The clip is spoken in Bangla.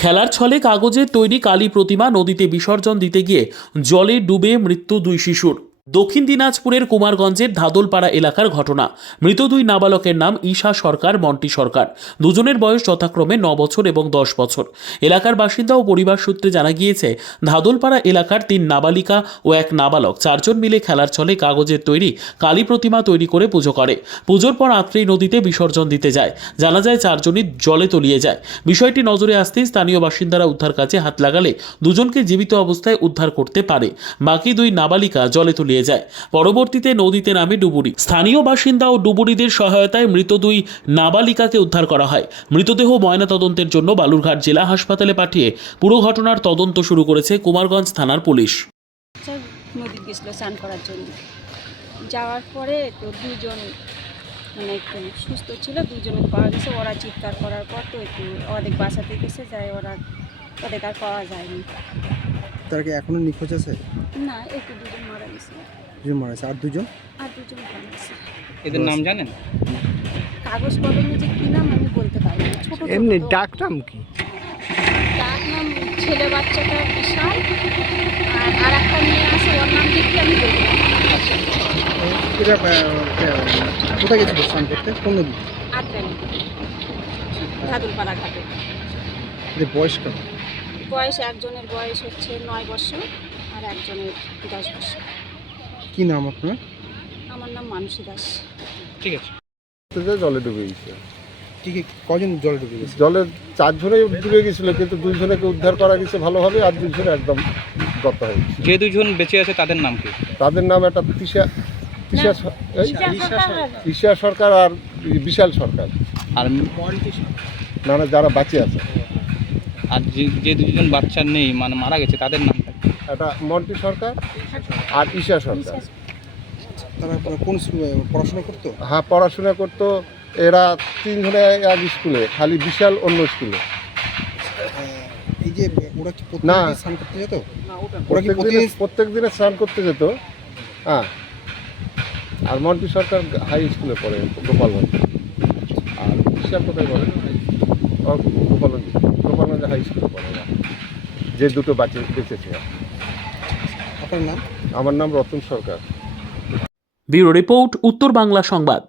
খেলার ছলে কাগজের তৈরি কালী প্রতিমা নদীতে বিসর্জন দিতে গিয়ে জলে ডুবে মৃত্যু দুই শিশুর। দক্ষিণ দিনাজপুরের কুমারগঞ্জের ধাদলপাড়া এলাকার ঘটনা। মৃত দুই নাবালকের নাম ঈশা সরকার, মন্টি সরকার। দুজনের বয়স যথাক্রমে 9 বছর এবং 10 বছর। এলাকার বাসিন্দা ও পরিবার সূত্রে জানা গিয়েছে, ধাদলপাড়া এলাকার 3 নাবালিকা ও 1 নাবালক 4 জন মিলে খেলার ছলে কাগজের তৈরি কালী প্রতিমা তৈরি করে পুজো করে। পুজোর পর রাত্রেই নদীতে বিসর্জন দিতে যায়। জানা যায় 4 জনই জলে তলিয়ে যায়। বিষয়টি নজরে আসতেই স্থানীয় বাসিন্দারা উদ্ধার কাজে হাত লাগালে দুজনকে জীবিত অবস্থায় উদ্ধার করতে পারে। বাকি 2 নাবালিকা জলে তলিয়ে যায়। পরবর্তীতে নদীতে নামে ডুবুরি। স্থানীয় বাসিন্দা ও ডুবুরিদের সহায়তায় মৃত 2 নাবালিকাকে উদ্ধার করা হয়। মৃতদেহ ময়নাতদন্তের জন্য বালুরঘাট জেলা হাসপাতালে পাঠিয়ে পুরো ঘটনার তদন্ত শুরু করেছে কুমারগঞ্জ থানার পুলিশ। নদী গেছিল স্নান করার জন্য, যাওয়ার পরে তো দুজন মানে একটু সুস্থ ছিল, দুজনে পাওয়া গেছে। ওরা চিৎকার করার পর তো একটু ওদের বাসাতে গেছে, যায় ওদের আর পাওয়া যায়নি। তারা কি এখনো নিখোঁজ আছে? না, একটু দুজন মারা গেছে। দুজন মারা গেছে, আর দুজন মারা গেছে। এদের নাম জানেন? কাগজ কলমে যে কি নাম আমি বলতে পারি না। ছোট এমনি ডাক নাম কি? ডাক নাম ছেলে বাচ্চাটা বিশাল, আর একটা মেয়ে আছে, ওর নাম কি আমি বলতে পারি না। এটা কোথায় গেছিল স্নান করতে? কোন নদী? আটরানি ধাদুলপাড়া ঘাটে। এদের বয়স কত? বয়স একজনের বয়স হচ্ছে 9 বছর আর একজনের 10 বছর। কি নাম আপনার? আমার নাম মানসী দাস। ঠিক আছে। জলে ডুবে গেছে। কি কজন জলে ডুবে গেছে? জলে 4 জনেই ডুবে গেছিল, কিন্তু 2 জনকে উদ্ধার করা গেছে ভালোভাবে, আর 2 জন একদম গত হয়ে গেছে। যে দুজন বেঁচে আছে তাদের নাম কি? তাদের নাম একটা ঈশা সরকার আর বিশাল সরকার। আর না, যারা বাঁচে আছে। আর যে দুজন বাচ্চা নেই মানে মারা গেছে তাদের নাম কি? একটা মন্টি সরকার আর ঈশা সরকার। তারা কোন পড়াশোনা করতো? হ্যাঁ, পড়াশোনা করতো। এরা 3 জনে এক স্কুলে, খালি বিশাল অন্য স্কুলে। এই যে ওরা কি না। প্রতিদিন স্নান করতে যেত? ওরা কি প্রত্যেক দিনে স্নান করতে যেত। হ্যাঁ, আর মন্টি সরকার হাই স্কুলে পড়ে গোপালগঞ্জ। আর ঈশা কোথায় পড়ে? গোপালগঞ্জ হাই স্কুলে পড়ে না। যে দুটো বেঁচেছে। আপনার নাম? আমার নাম রতন সরকার। ব্যুরো রিপোর্ট, উত্তর বাংলা সংবাদ।